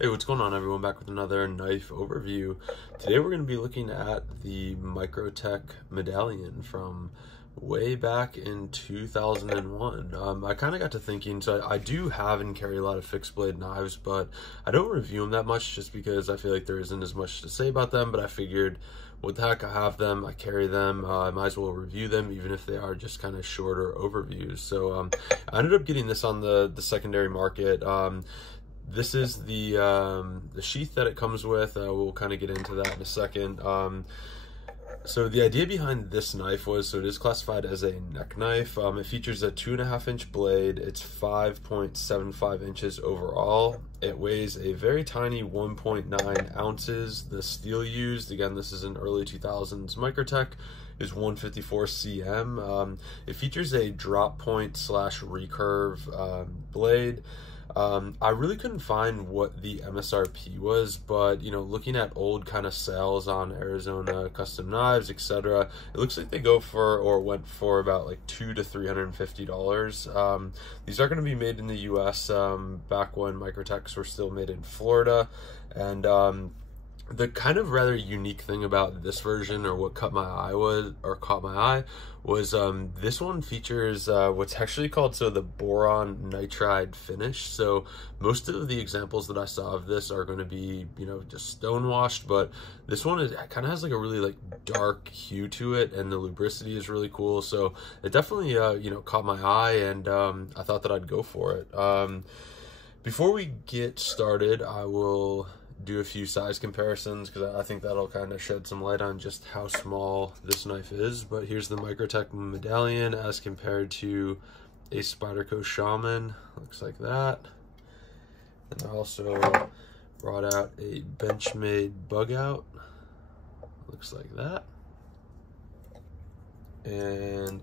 Hey, what's going on, everyone? Back with another knife overview. Today we're going to be looking at the Microtech Medallion from way back in 2001. I kind of got to thinking, so I do have and carry a lot of fixed blade knives, but I don't review them that much just because I feel like there isn't as much to say about them, but I figured, what the heck, I have them, I carry them, I might as well review them, even if they are just kind of shorter overviews. So I ended up getting this on the secondary market. This is the sheath that it comes with. We'll kind of get into that in a second. So the idea behind this knife was, so it is classified as a neck knife. It features a 2.5-inch blade. It's 5.75 inches overall. It weighs a very tiny 1.9 ounces. The steel used, again, this is an early 2000s Microtech, is 154 cm. It features a drop point / recurve blade. I really couldn't find what the MSRP was, but looking at old kind of sales on Arizona Custom Knives, etc., it looks like they go for, or went for, about like $200 to $350. These are going to be made in the US, back when Microtechs were still made in Florida. And the kind of rather unique thing about this version, or what caught my eye was this one features what's actually called the boron nitride finish. So most of the examples that I saw of this are going to be just stonewashed, but this one kind of has like a really like dark hue to it, and the lubricity is really cool. So it definitely caught my eye, and I thought that I'd go for it. Before we get started, I will do a few size comparisons because I think that'll kind of shed some light on just how small this knife is. But here's the Microtech Medallion as compared to a Spyderco Shaman. Looks like that. And I also brought out a Benchmade Bug Out. Looks like that. And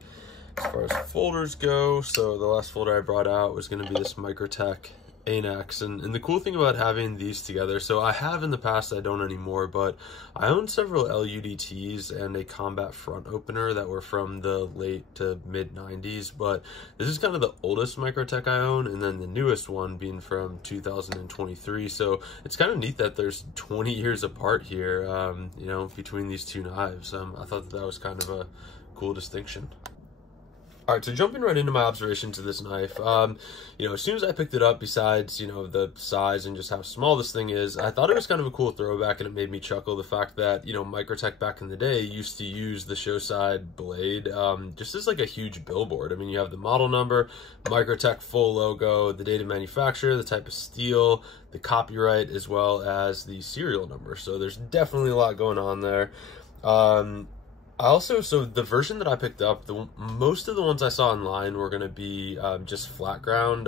as far as folders go, so the last folder I brought out was going to be this Microtech Anax, and the cool thing about having these together, so I have in the past, I don't anymore, but I own several LUDTs and a combat front opener that were from the late to mid 90s, but this is kind of the oldest Microtech I own, and then the newest one being from 2023. So it's kind of neat that there's 20 years apart here, between these two knives. I thought that was kind of a cool distinction. All right, so jumping right into my observations of this knife, as soon as I picked it up, besides, the size and just how small this thing is, I thought it was kind of a cool throwback, and it made me chuckle, the fact that, Microtech back in the day used to use the show side blade just as like a huge billboard. I mean, you have the model number, Microtech full logo, the date of manufacture, the type of steel, the copyright, as well as the serial number. So there's definitely a lot going on there. So the version that I picked up, most of the ones I saw online were going to be just flat ground.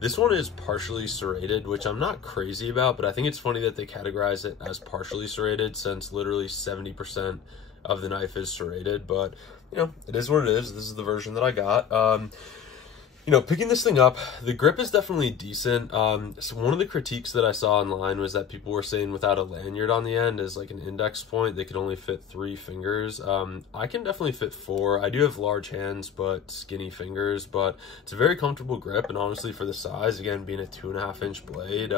This one is partially serrated, which I'm not crazy about, but I think it's funny that they categorize it as partially serrated, since literally 70% of the knife is serrated. But it is what it is. This is the version that I got. Picking this thing up, the grip is definitely decent. So one of the critiques that I saw online was that people were saying without a lanyard on the end as like an index point, they could only fit 3 fingers. I can definitely fit 4. I do have large hands, but skinny fingers, but it's a very comfortable grip. And honestly, for the size, again, being a 2.5-inch blade,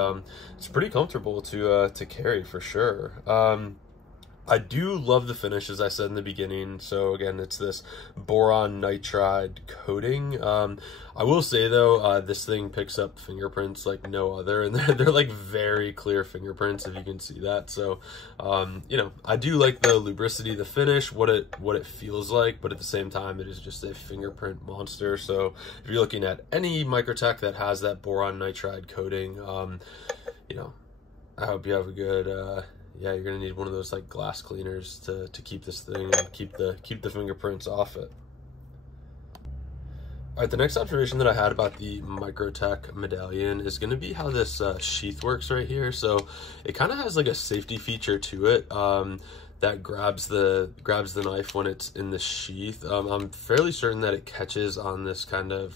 it's pretty comfortable to carry for sure. I do love the finish, as I said in the beginning. So again, it's this boron nitride coating. I will say though, this thing picks up fingerprints like no other, and they're like very clear fingerprints, if you can see that. So, I do like the lubricity, the finish, what it feels like, but at the same time, it is just a fingerprint monster. So if you're looking at any Microtech that has that boron nitride coating, I hope you have a good, yeah, you're gonna need one of those like glass cleaners to keep this thing and keep the fingerprints off it. All right, the next observation that I had about the Microtech Medallion is going to be how this sheath works right here. So it kind of has like a safety feature to it that grabs the knife when it's in the sheath. I'm fairly certain that it catches on this kind of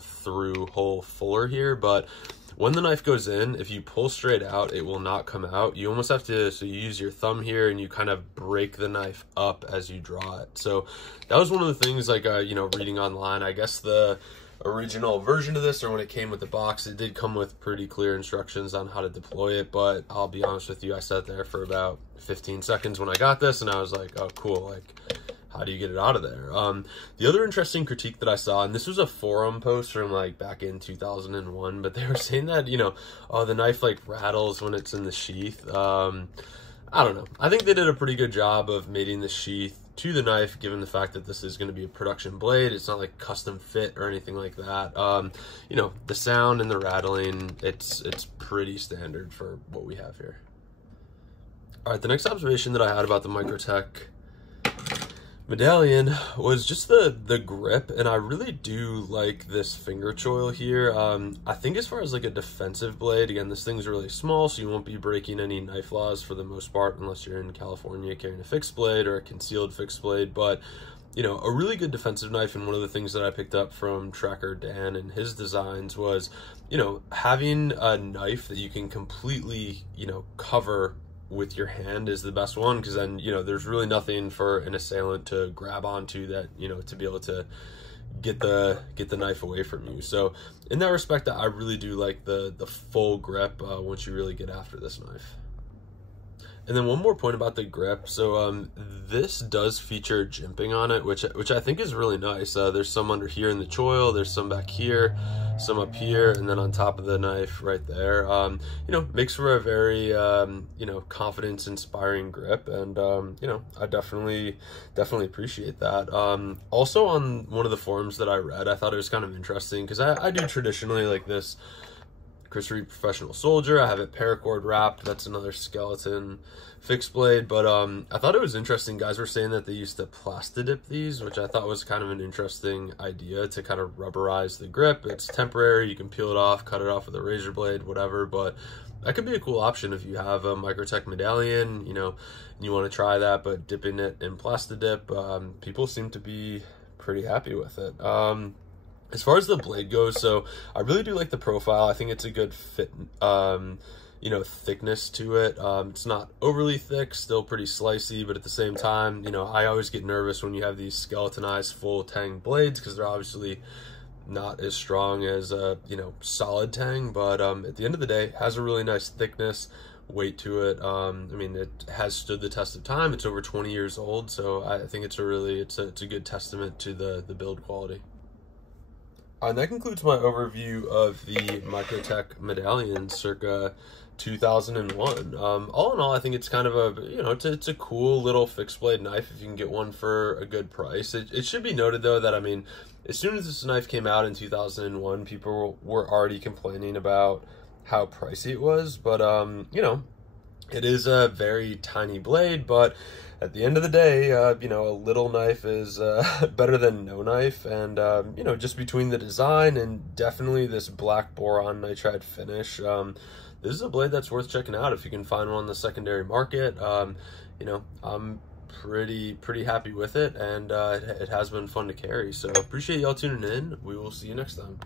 through hole fuller here, but when the knife goes in, if you pull straight out, it will not come out. You almost have to, so you use your thumb here and you kind of break the knife up as you draw it. So that was one of the things, like, reading online, I guess the original version of this, or when it came with the box, it did come with pretty clear instructions on how to deploy it, but I'll be honest with you, I sat there for about 15 seconds when I got this, and I was like, oh, cool, like, how do you get it out of there? The other interesting critique that I saw, and this was a forum post from like back in 2001, but they were saying that, you know, oh, the knife like rattles when it's in the sheath. I don't know. I think they did a pretty good job of mating the sheath to the knife, given the fact that this is going to be a production blade. It's not like custom fit or anything like that. You know, the sound and the rattling, it's pretty standard for what we have here. All right, the next observation that I had about the Microtech Medallion was just the grip, and I really do like this finger choil here. I think as far as like a defensive blade, again, this thing's really small, so you won't be breaking any knife laws for the most part, unless you're in California carrying a fixed blade or a concealed fixed blade. But you know, a really good defensive knife, and one of the things that I picked up from Tracker Dan and his designs was, you know, having a knife that you can completely, you know, cover with your hand is the best one, because then, you know, there's really nothing for an assailant to grab onto that, you know, to be able to get the knife away from you. So in that respect, I really do like the full grip once you really get after this knife. And then one more point about the grip. So this does feature jimping on it, which I think is really nice. There's some under here in the choil, there's some back here, some up here, and then on top of the knife right there. You know, makes for a very you know, confidence inspiring grip, and you know, I definitely appreciate that. Also, on one of the forums that I read, I thought it was kind of interesting, because I do traditionally like this Chris Reed Professional Soldier. I have it paracord wrapped. That's another skeleton fixed blade. But I thought it was interesting. Guys were saying that they used to plastidip these, which I thought was kind of an interesting idea to kind of rubberize the grip. It's temporary. You can peel it off, cut it off with a razor blade, whatever. But that could be a cool option if you have a Microtech Medallion, you know, and you want to try that, but dipping it in plastidip. People seem to be pretty happy with it. As far as the blade goes, so I really do like the profile. I think it's a good fit, you know, thickness to it. It's not overly thick, still pretty slicey, but at the same time, you know, I always get nervous when you have these skeletonized full tang blades, because they're obviously not as strong as you know, solid tang, but at the end of the day, it has a really nice thickness, weight to it. I mean, it has stood the test of time. It's over 20 years old, so I think it's a good testament to the build quality. And that concludes my overview of the Microtech Medallion circa 2001. All in all, I think it's kind of a, you know, it's a cool little fixed blade knife if you can get one for a good price. It should be noted though that, I mean, as soon as this knife came out in 2001, people were already complaining about how pricey it was, but you know, it is a very tiny blade, but at the end of the day, you know, a little knife is better than no knife. And, you know, just between the design and definitely this black boron nitride finish, this is a blade that's worth checking out if you can find one on the secondary market. You know, I'm pretty happy with it, and it has been fun to carry. So appreciate y'all tuning in. We will see you next time.